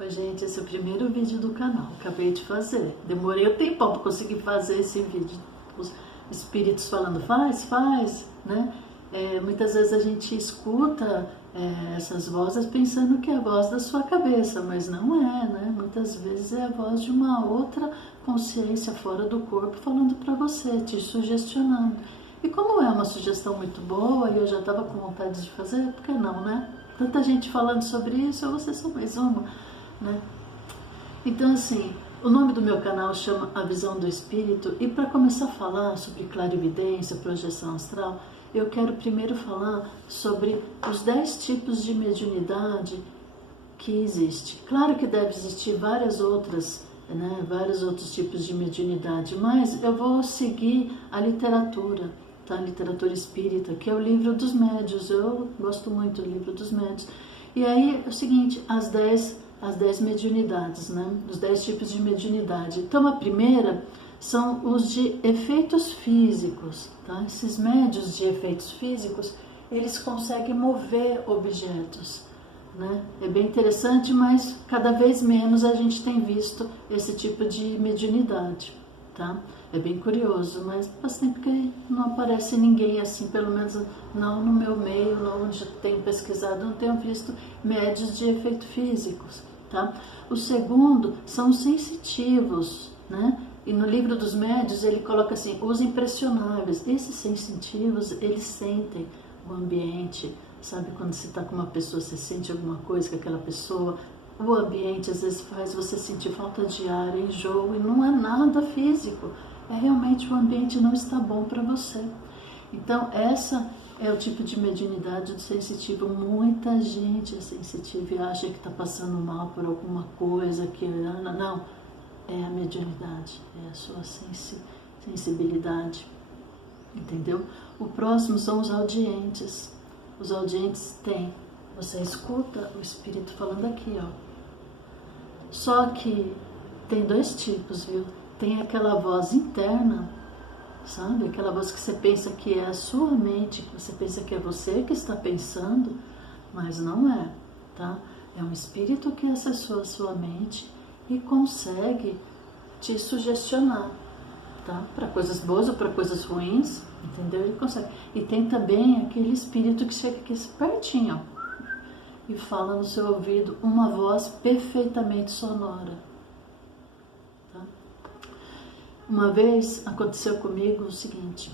Oi gente, esse é o primeiro vídeo do canal, acabei de fazer. Demorei um tempão para conseguir fazer esse vídeo. Os espíritos falando, faz, né? Muitas vezes a gente escuta essas vozes pensando que é a voz da sua cabeça, mas não é, né? Muitas vezes é a voz de uma outra consciência fora do corpo falando para você, te sugestionando. E como é uma sugestão muito boa e eu já estava com vontade de fazer, por que não, né? Tanta gente falando sobre isso, eu vou ser só mais uma, né? Então assim, o nome do meu canal chama A Visão do Espírito, e para começar a falar sobre clarividência, projeção astral, eu quero primeiro falar sobre os 10 tipos de mediunidade que existe. Claro que deve existir várias outras, né, vários outros tipos de mediunidade, mas eu vou seguir a literatura, tá? A literatura espírita, que é o livro dos médiuns. Eu gosto muito do livro dos médiuns. E aí é o seguinte, as 10 mediunidades, né? Os 10 tipos de mediunidade. Então a primeira são os de efeitos físicos, tá? Esses médiuns de efeitos físicos, eles conseguem mover objetos, né? É bem interessante, mas cada vez menos a gente tem visto esse tipo de mediunidade, tá? É bem curioso, mas faz tempo que não aparece ninguém assim, pelo menos não no meu meio, onde eu tenho pesquisado, não tenho visto médiuns de efeitos físicos, tá? O segundo são os sensitivos, né? E no livro dos médiuns ele coloca assim, os impressionáveis. Esses sensitivos, eles sentem o ambiente, sabe? Quando você está com uma pessoa, você sente alguma coisa com aquela pessoa, o ambiente às vezes faz você sentir falta de ar, enjoo, e não é nada físico, é realmente o ambiente não está bom para você. Então essa é o tipo de mediunidade do sensitivo. Muita gente é sensitiva e acha que está passando mal por alguma coisa, que não, é a mediunidade, é a sua sensibilidade, entendeu? O próximo são os audientes. Os audientes têm, você escuta o espírito falando aqui, ó. Só que tem 2 tipos, viu? Tem aquela voz interna, sabe? Aquela voz que você pensa que é a sua mente, que você pensa que é você que está pensando, mas não é, tá? É um espírito que acessou a sua mente e consegue te sugestionar, tá? Para coisas boas ou para coisas ruins, entendeu? Ele consegue. E tem também aquele espírito que chega aqui pertinho, ó, e fala no seu ouvido uma voz perfeitamente sonora, tá? Uma vez aconteceu comigo o seguinte,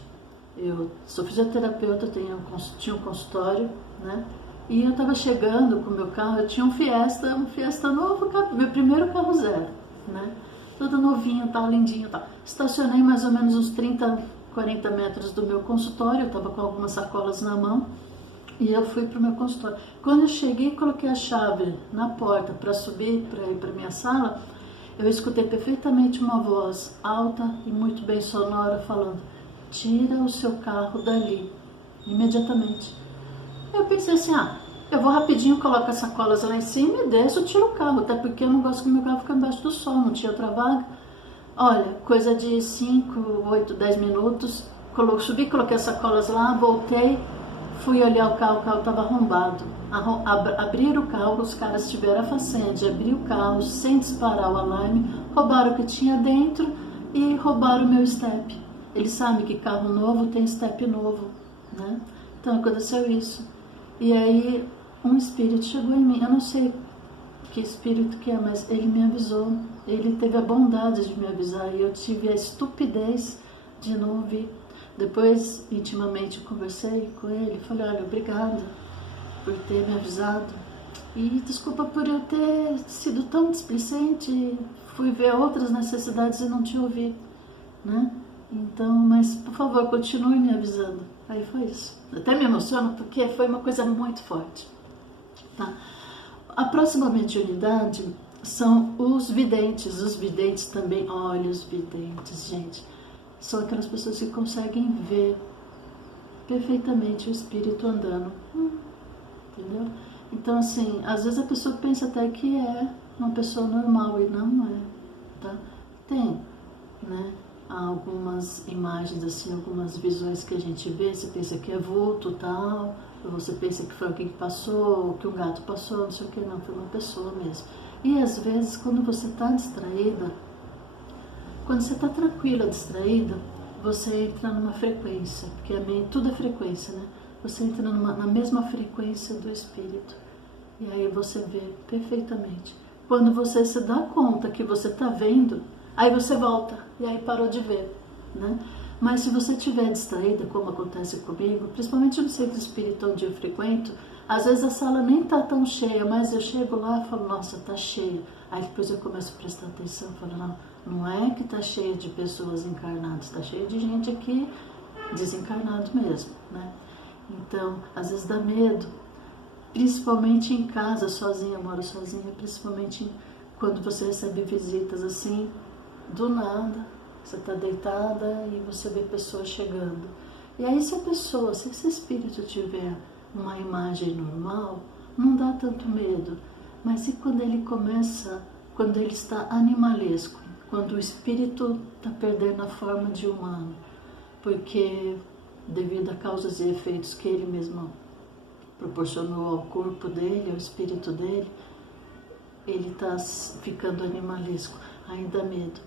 eu sou fisioterapeuta, tinha um consultório, né? E eu estava chegando com o meu carro, eu tinha um Fiesta novo, meu primeiro carro zero, né? Todo novinho, tal, lindinho, tal. Estacionei mais ou menos uns 30, 40 metros do meu consultório, eu estava com algumas sacolas na mão, e eu fui para o meu consultório. Quando eu cheguei, coloquei a chave na porta para subir, para ir para minha sala, eu escutei perfeitamente uma voz alta e muito bem sonora falando, tira o seu carro dali, imediatamente. Eu pensei assim, eu vou rapidinho, coloco as sacolas lá em cima e desço, tiro o carro, até porque eu não gosto que o meu carro fique embaixo do sol, não tinha outra vaga. Olha, coisa de 5, 8, 10 minutos, subi, coloquei as sacolas lá, voltei, fui olhar o carro estava arrombado. Abriram o carro, os caras tiveram a façanha de abrir o carro sem disparar o alarme, roubaram o que tinha dentro e roubaram o meu step. Eles sabem que carro novo tem step novo, né? Então aconteceu isso. E aí um espírito chegou em mim, eu não sei que espírito que é, mas ele me avisou, ele teve a bondade de me avisar e eu tive a estupidez de não ouvir. Depois, intimamente, conversei com ele, falei, olha, obrigada por ter me avisado e desculpa por eu ter sido tão displicente, fui ver outras necessidades e não te ouvi, né? Então, mas por favor, continue me avisando. Aí foi isso. Até me emociono porque foi uma coisa muito forte, tá? A próxima mediunidade são os videntes. Os videntes também, olha os videntes, gente. São aquelas pessoas que conseguem ver perfeitamente o espírito andando, entendeu? Então assim, às vezes a pessoa pensa até que é uma pessoa normal e não é, tá? Tem, né? Há algumas imagens assim, algumas visões que a gente vê, você pensa que é vulto, tal, ou você pensa que foi alguém que passou, ou que um gato passou, não sei o que, não, foi uma pessoa mesmo. E às vezes, quando você está distraída, quando você está tranquila, distraída, você entra numa frequência, porque tudo é frequência, né? Você entra na mesma frequência do espírito. E aí você vê perfeitamente. Quando você se dá conta que você está vendo, aí você volta, e aí parou de ver, né? Mas se você estiver distraída, como acontece comigo, principalmente no centro espírita onde eu frequento, às vezes a sala nem está tão cheia, mas eu chego lá e falo, nossa, está cheia. Aí depois eu começo a prestar atenção e falo, não é que está cheia de pessoas encarnadas, está cheia de gente aqui desencarnado mesmo, né? Então, às vezes dá medo, principalmente em casa, sozinha, eu moro sozinha, principalmente quando você recebe visitas assim, do nada, você está deitada e você vê pessoas chegando. E aí se esse espírito tiver uma imagem normal, não dá tanto medo. Mas e quando ele começa, quando ele está animalesco, quando o espírito está perdendo a forma de humano, porque devido a causas e efeitos que ele mesmo proporcionou ao corpo dele, ao espírito dele, ele está ficando animalesco, aí dá medo,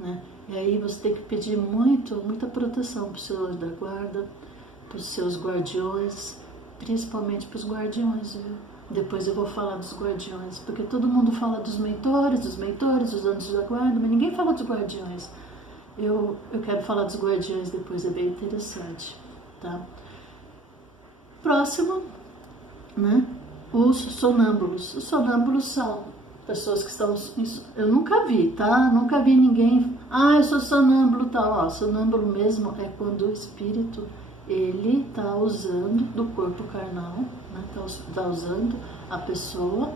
né? E aí você tem que pedir muita proteção para os seus da guarda, para os seus guardiões, principalmente para os guardiões, viu? Depois eu vou falar dos guardiões, porque todo mundo fala dos mentores, dos anjos da guarda, mas ninguém fala dos guardiões. Eu quero falar dos guardiões depois, é bem interessante, tá? Próximo, né? Os sonâmbulos. Os sonâmbulos são pessoas que estão... Eu nunca vi, tá? Nunca vi ninguém... eu sou sonâmbulo, tal. Sonâmbulo mesmo é quando o espírito, ele tá usando do corpo carnal, né? Tá usando a pessoa,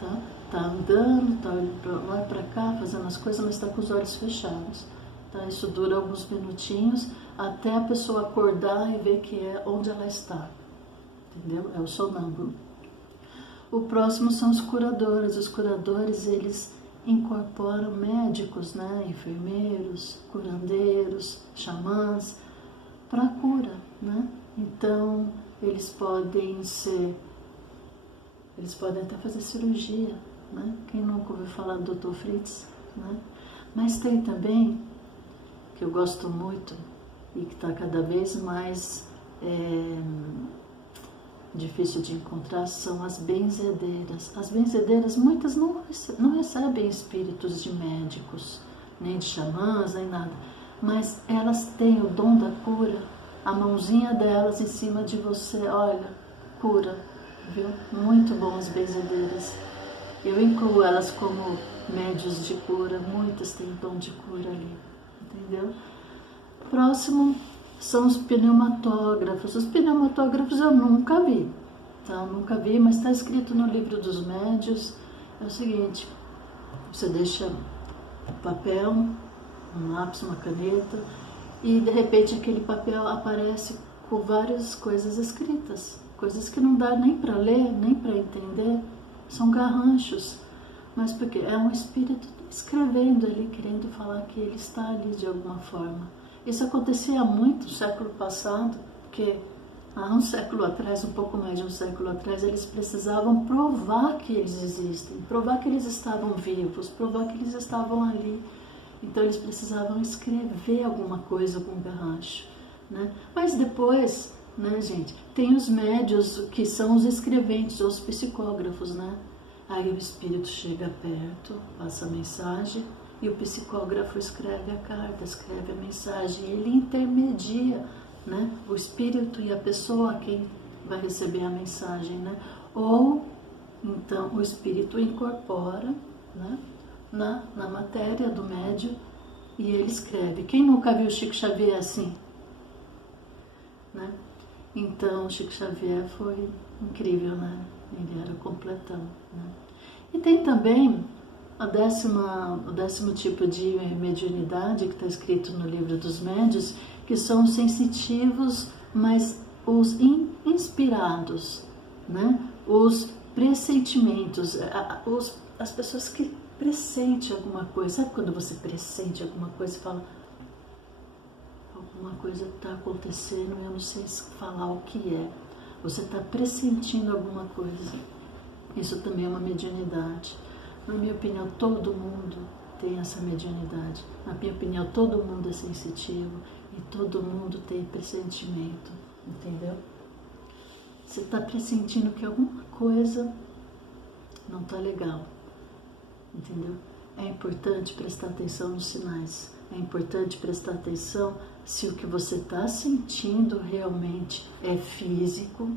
tá? Tá andando, tá indo pra lá e pra cá, fazendo as coisas, mas tá com os olhos fechados. Tá? Isso dura alguns minutinhos até a pessoa acordar e ver que é onde ela está. Entendeu? É o sonâmbulo. O próximo são os curadores. Os curadores, eles incorporam médicos, né? Enfermeiros, curandeiros, xamãs, para cura, né? Então, eles podem até fazer cirurgia, né? Quem nunca ouviu falar do Dr. Fritz, né? Mas tem também, que eu gosto muito e que está cada vez mais difícil de encontrar, são as benzedeiras. As benzedeiras, muitas não recebem espíritos de médicos, nem de xamãs, nem nada, mas elas têm o dom da cura, a mãozinha delas em cima de você, olha, cura, viu? Muito bom as benzedeiras. Eu incluo elas como médios de cura, muitas têm dom de cura ali, entendeu? Próximo são os pneumatógrafos. Os pneumatógrafos eu nunca vi, tá? Nunca vi, mas está escrito no livro dos médios. É o seguinte, você deixa um papel, um lápis, uma caneta, e de repente aquele papel aparece com várias coisas escritas, coisas que não dá nem para ler, nem para entender, são garranchos, mas porque é um espírito escrevendo ali, querendo falar que ele está ali de alguma forma. Isso acontecia muito no século passado, porque há um século atrás, um pouco mais de um século atrás, eles precisavam provar que eles existem, provar que eles estavam vivos, provar que eles estavam ali. Então eles precisavam escrever alguma coisa, algum garrancho, né? Mas depois, né, gente, tem os médios que são os escreventes, os psicógrafos, né? Aí o espírito chega perto, passa a mensagem, e o psicógrafo escreve a carta, escreve a mensagem, ele intermedia, né, o espírito e a pessoa a quem vai receber a mensagem, né? Ou, então, o espírito incorpora, né, na matéria do médium e ele escreve. Quem nunca viu Chico Xavier assim? Né? Então, Chico Xavier foi incrível, né? Ele era completão, né? E tem também o décimo tipo de mediunidade que está escrito no livro dos médios, que são os sensitivos, mas os inspirados, né? Os pressentimentos, as pessoas que pressentem alguma coisa. Sabe quando você pressente alguma coisa e fala, alguma coisa está acontecendo e eu não sei falar o que é. Você está pressentindo alguma coisa. Isso também é uma mediunidade. Na minha opinião, todo mundo tem essa mediunidade. Na minha opinião, todo mundo é sensitivo e todo mundo tem pressentimento, entendeu? Você está pressentindo que alguma coisa não está legal, entendeu? É importante prestar atenção nos sinais. É importante prestar atenção se o que você está sentindo realmente é físico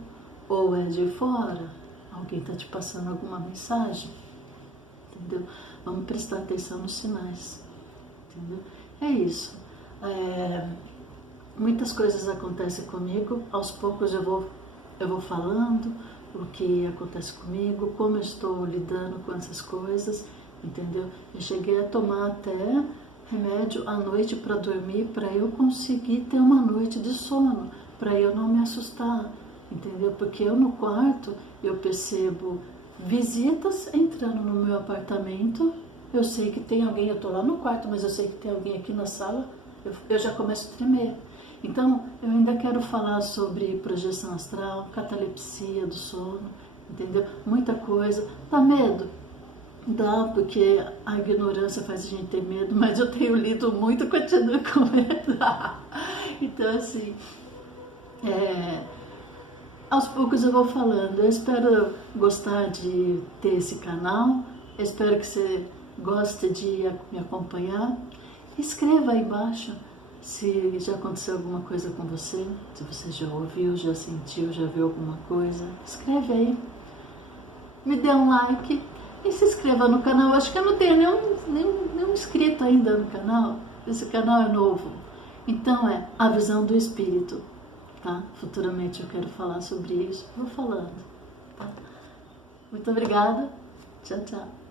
ou é de fora. Alguém está te passando alguma mensagem, entendeu? Vamos prestar atenção nos sinais, entendeu? É isso. Muitas coisas acontecem comigo, aos poucos eu vou falando o que acontece comigo, como eu estou lidando com essas coisas, entendeu? Eu cheguei a tomar até remédio à noite para dormir, para eu conseguir ter uma noite de sono, para eu não me assustar, entendeu? Porque eu no quarto, eu percebo visitas entrando no meu apartamento, eu sei que tem alguém, eu estou lá no quarto, mas eu sei que tem alguém aqui na sala, eu já começo a tremer. Então, eu ainda quero falar sobre projeção astral, catalepsia do sono, entendeu? Muita coisa. Dá medo? Dá, porque a ignorância faz a gente ter medo, mas eu tenho lido muito e continuo com medo. Então, assim, aos poucos eu vou falando. Eu espero gostar de ter esse canal, eu espero que você goste de me acompanhar. Escreva aí embaixo se já aconteceu alguma coisa com você, se você já ouviu, já sentiu, já viu alguma coisa. Escreve aí, me dê um like e se inscreva no canal. Acho que eu não tenho nenhum inscrito ainda no canal. Esse canal é novo. Então é a visão do espírito, tá? Futuramente eu quero falar sobre isso. Vou falando, tá? Muito obrigada. Tchau, tchau.